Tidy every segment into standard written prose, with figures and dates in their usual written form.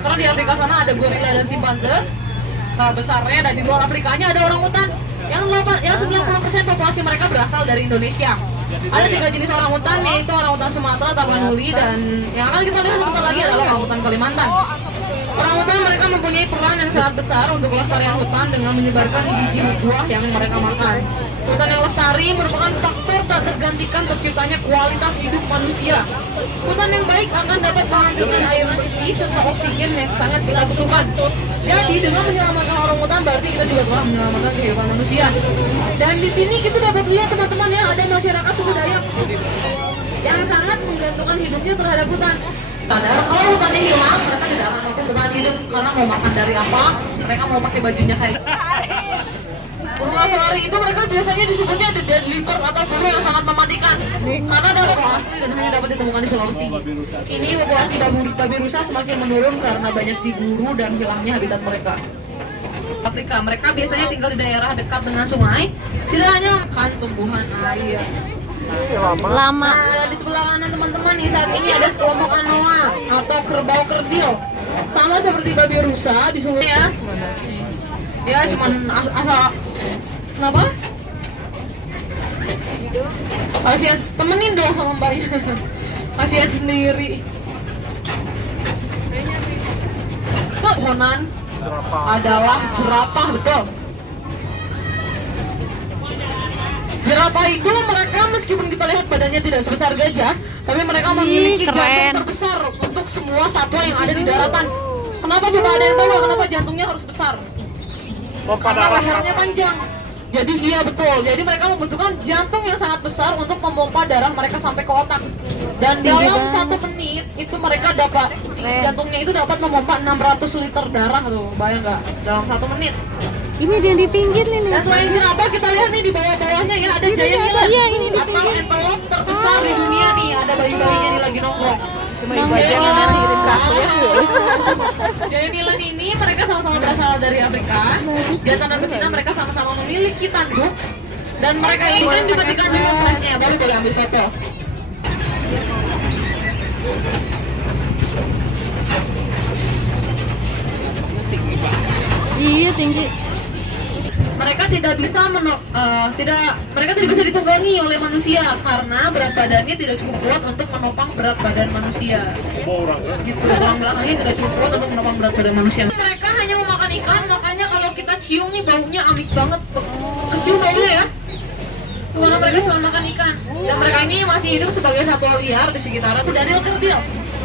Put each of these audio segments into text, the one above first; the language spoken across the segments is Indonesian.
Karena di Afrika sana ada gorila dan simpanse besarnya, dan di luar Afrikanya ada orangutan yang 90% populasi mereka berasal dari Indonesia. Ada 3 jenis orangutan, yaitu orangutan Sumatera, Tapanuli, dan yang akan kita lihat sebentar lagi adalah orangutan Kalimantan. Orangutan mereka mempunyai peran yang sangat besar untuk kelestarian hutan dengan menyebarkan biji buah yang mereka makan. Hutan yang lestari merupakan faktor tak tergantikan terciptanya kualitas hidup manusia. Hutan yang baik akan dapat menghasilkan air bersih serta oksigen yang sangat kita butuhkan. Jadi dengan menyelamatkan orangutan berarti kita juga telah menyelamatkan kehidupan manusia. Dan di sini kita dapat lihat teman-teman ya, ada masyarakat suku Dayak yang sangat menggantungkan hidupnya terhadap hutan. Sadar kalau hutannya hilang, mereka tidak akan mampu bertahan hidup karena mau makan dari apa, mereka mau pakai bajunya kayak burung aswari itu mereka biasanya disebutnya the dead leopard atau burung yang sangat mematikan karena dapat asli dan hanya dapat ditemukan di Sulawesi. Kini populasi babi rusa semakin menurun karena banyak diburu dan hilangnya habitat mereka. Afrika, mereka biasanya tinggal di daerah dekat dengan sungai, tidak hanya makan tumbuhan air. Lama. Nah, di sebelah kanan teman-teman nih, saat ini ada sekelompok anoa atau kerbau kerdil, sama seperti babi rusa di sungai ya. Ya cuman asal kenapa? Kasihan, temenin dong sama mbaknya. Kasihan sendiri. Pohonan adalah jerapah, betul. Jerapah itu mereka meskipun kita lihat badannya tidak sebesar gajah, tapi mereka memiliki jantung terbesar untuk semua satwa yang ada di daratan. Kenapa juga ada yang tahu kenapa jantungnya harus besar? Karena lehernya panjang. Jadi iya betul. Jadi mereka membutuhkan jantung yang sangat besar untuk memompa darah mereka sampai ke otak. Dan dalam 1 menit itu mereka dapat jantungnya itu dapat memompa 600 liter darah tuh. Bayang nggak? Dalam 1 menit. Ini dia yang di pinggir nih. Dan selain jerapah kita lihat nih di bawah-bawahnya ya ada giant eland. Iya, ini di atau antelope terbesar di dunia nih. Ada bayi-bayinya nih lagi nongkrong. Cuma ibu aja yang ngirim ke aku ya. Giant eland ini mereka sama-sama berasal dari Afrika. Jantan dan betina mereka sama-sama memiliki tanduk. Dan mereka ini kan juga dikandung stresnya. Baru boleh ambil foto. Iya tinggi. Mereka tidak bisa mereka tidak bisa ditunggangi oleh manusia karena berat badannya tidak cukup kuat untuk menopang berat badan manusia. Gitu, tulang belakangnya tidak cukup kuat untuk menopang berat badan manusia. Mereka hanya memakan ikan, makanya kalau kita cium nih baunya amis banget. Cium baunya ya. Karena mereka cuma makan ikan. Dan mereka ini masih hidup sebagai satwa liar di sekitaran Daniel kerdil.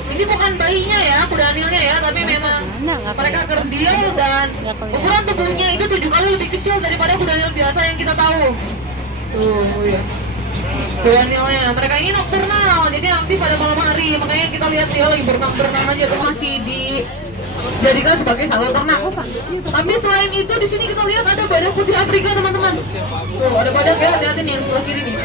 Ini bukan bayinya ya, kuda nilnya ya, tapi memang mereka kerdil dan ukuran tubuhnya itu 7 kali lebih kecil daripada kuda nil biasa yang kita tahu. Tuh, ya. Kuda nilnya, mereka ini nokturnal, jadi aktif pada malam hari, makanya kita lihat dia lagi berenang-berenang aja, tuh masih dijadikan sebagai satwa ternak. Tapi selain itu di sini kita lihat ada badak putih Afrika teman-teman. Tuh, ada badak ya, lihatin nih yang sebelah kiri nih.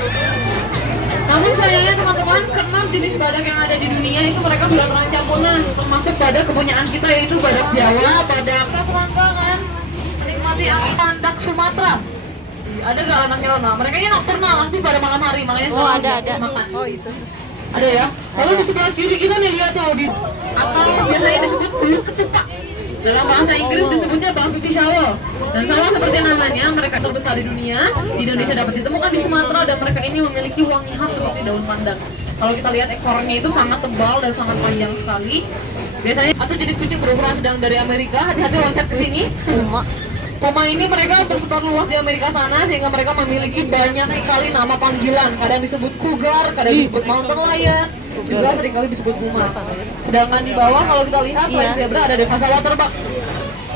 Namun sayangnya teman-teman, ke-6 jenis badak yang ada di dunia itu mereka sudah terancam punah, termasuk badak kepunyaan kita yaitu badak Jawa, badak Kerangkangan, menikmati landak Sumatera. Ada gak anaknya Rona? Mereka ini nokturnal, aktif pada malam hari, makanya ada. makan. Oh itu. Ada ya. Lalu di sebelah kiri kita nih lihat tuh di atau biasanya disebut bulu ketupat. Dalam bahasa Inggris disebutnya bangkiti shallow. Dan sama seperti namanya, mereka terbesar di dunia. Di Indonesia dapat ditemukan di Sumatera dan mereka ini memiliki wangi khas seperti daun pandan. Kalau kita lihat ekornya itu sangat tebal dan sangat panjang sekali. Biasanya atau jenis kucing berukuran sedang dari Amerika, hati-hati loncat ke sini. Puma ini mereka tersebar luas di Amerika sana sehingga mereka memiliki banyak sekali nama panggilan. Kadang disebut cougar, kadang disebut mountain lion, juga seringkali disebut puma. Sedangkan di bawah kalau kita lihat selain zebra ada devasa waterbuck,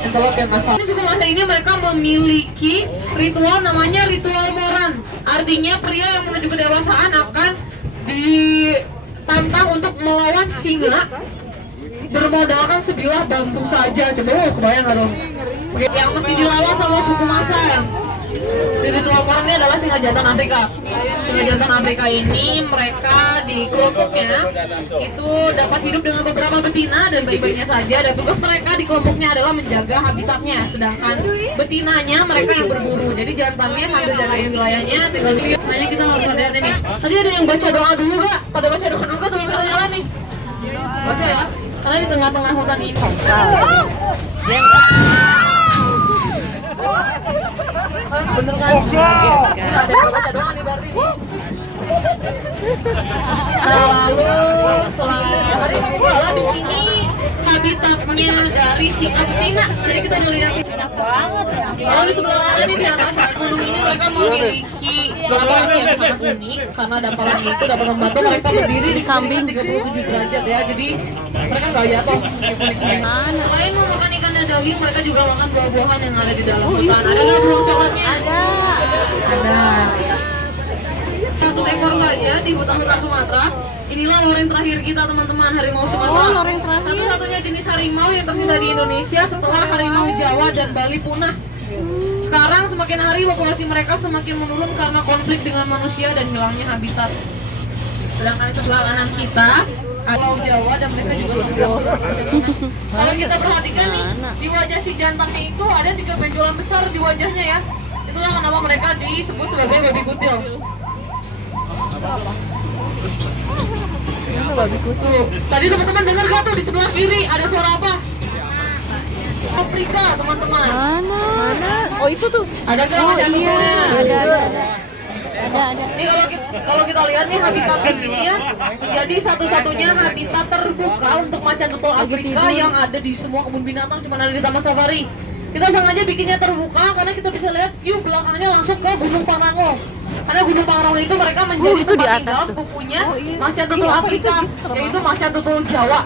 antelope yang asal. Di suku Masa ini mereka memiliki ritual namanya ritual moran. Artinya pria yang menuju kedewasaan akan ditantang untuk melawan singa bermodalkan sebilah bambu saja. Coba kebayang nggak dong? Yang mesti dilawan sama suku Masa. Jadi ritual moran ini adalah singa jantan Afrika. Singa jantan Afrika ini mereka di kelompoknya itu dapat hidup dengan beberapa betina dan bayi-bayinya saja. Dan tugas mereka di kelompoknya adalah menjaga habitatnya. Sedangkan betinanya mereka yang berburu. Jadi jantannya sambil jagain wilayahnya. Tinggal lihat. Nah ini kita harus hati-hati nih. Tadi ada yang baca doa dulu gak? Pada baca doa dulu gak sebelum kita jalan nih? Baca ya. Karena di tengah-tengah hutan ini. Dia enggak Bener kan? Ada yang baca doang nih berarti. Nah, lalu setelah hari kedua di sini habitatnya dari si Astina. Jadi kita udah lihat enak banget. Kalau di sebelah kanan ini di atas gunung ini mereka memiliki lapangan yang sangat unik karena datarannya itu dapat membantu mereka berdiri di Kambing. 37 derajat ya. Jadi mereka nggak jatuh. Selain memakan ikan dan daging, mereka juga makan buah-buahan yang ada di dalam hutan. Ada nggak burung coklatnya? Ada. Satu ekor saja di hutan-hutan Sumatera. Inilah loreng terakhir kita teman-teman, harimau Sumatera. Oh, loreng terakhir. Satu-satunya jenis harimau yang tersisa di Indonesia setelah harimau Jawa dan Bali punah. Sekarang semakin hari populasi mereka semakin menurun karena konflik dengan manusia dan hilangnya habitat. Sedangkan di sebelah kanan kita ada Jawa dan mereka juga menurun. Kalau kita perhatikan nih, di wajah si jantannya itu ada 3 benjolan besar di wajahnya ya. Itulah kenapa mereka disebut sebagai babi kutil. babi kutu. Tadi teman-teman dengar gak tuh di sebelah kiri ada suara apa? Afrika teman-teman. Mana? Oh itu tuh. Ada gak? Oh Ada iya, tulisannya? ada. Ini kalau kita lihat nih habitat ini ya, jadi satu-satunya habitat terbuka untuk macan tutul Afrika yang ada di semua kebun binatang, cuma ada di Taman Safari. Kita sengaja bikinnya terbuka karena kita bisa lihat view belakangnya langsung ke Gunung Pangrango. Karena Gunung Pangrango itu mereka menjadi itu di tempat atas tinggal tuh. sepupunya macan tutul Afrika, yaitu macan tutul Jawa.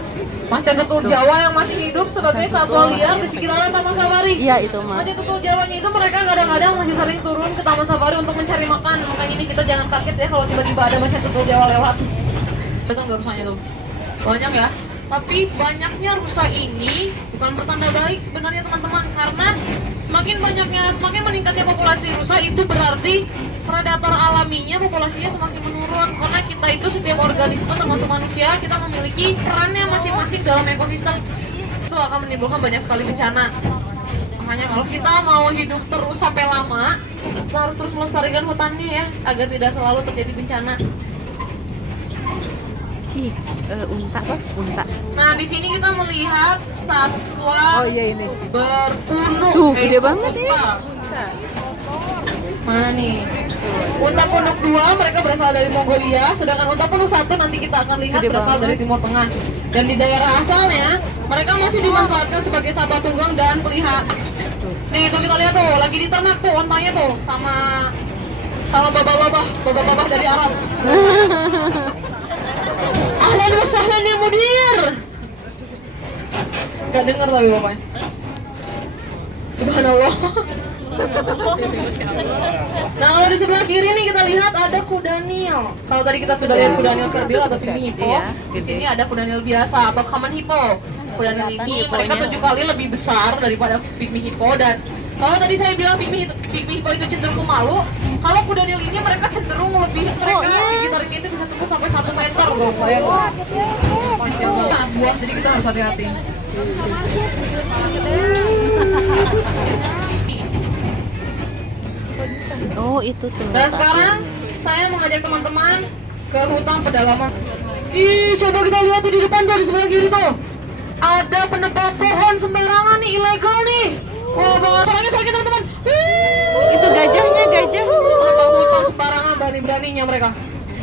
Macan tutul Jawa yang masih hidup sebagai satwa liar di sekitaran Taman Safari. Iya itu mah. Macan tutul Jawanya itu mereka kadang-kadang masih sering turun ke Taman Safari untuk mencari makan. Makanya ini kita jangan kaget ya kalau tiba-tiba ada macan tutul Jawa lewat. Itu nggak rusanya tuh. Banyak ya. Tapi banyaknya rusa ini bukan pertanda baik sebenarnya teman-teman, karena semakin meningkatnya populasi rusa itu berarti predator alaminya populasinya semakin menurun, karena kita itu setiap organisme termasuk manusia kita memiliki perannya masing-masing dalam ekosistem. Itu akan menimbulkan banyak sekali bencana. Makanya kalau kita mau hidup terus sampai lama, kita harus terus melestarikan hutannya ya agar tidak selalu terjadi bencana. Unta. Nah, di sini kita melihat satwa Oh iya ini. berpunuk. Tuh, gede banget ya. unta. Mana nih? Unta punuk 2 mereka berasal dari Mongolia, sedangkan unta punuk 1 nanti kita akan lihat Gede berasal banget. dari Timur Tengah. Dan di daerah asalnya, mereka masih dimanfaatkan sebagai satwa tunggang dan pelihara. Nih, itu kita lihat tuh, lagi diternak tuh untanya tuh sama babah dari Arab. Ahlan wa sahlan ya mudir. Gak denger tapi bapaknya. Subhanallah. Nah kalau di sebelah kiri nih kita lihat ada kuda Nil. Kalau tadi kita sudah lihat kuda Nil kerdil atau pygmy hippo, Iya, di sini ada kuda Nil biasa atau common hippo. Kuda Nil ini mereka 7 kali lebih besar daripada pygmy hippo, dan kalau tadi saya bilang pygmy hippo itu cenderung pemalu, kalau kuda Nil ini mereka cenderung lebih gigitannya itu bisa tumbuh sampai 1 meter loh, bayang. Nah, buah, jadi kita harus hati-hati. Oh itu tuh. Dan sekarang saya mengajak teman-teman ke hutan pedalaman. Ih, coba kita lihat tuh di depan tuh di sebelah kiri tuh. Ada penebang pohon sembarangan nih, ilegal nih. Wah, orangnya sakit teman-teman. Itu gajah. Penebang hutan sembarangan, berani-beraninya mereka.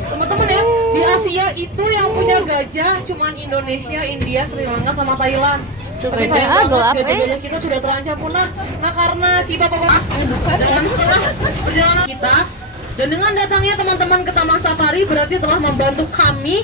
Teman-teman ya, di Asia itu yang punya gajah cuman Indonesia, India, Sri Lanka sama Thailand. Tuh Tapi gajah, sayang banget, gelap, gajah-gajah kita sudah terancam punah. Nah karena si bapak-bapak dalam setengah perjalanan kita dan dengan datangnya teman-teman ke Taman Safari berarti telah membantu kami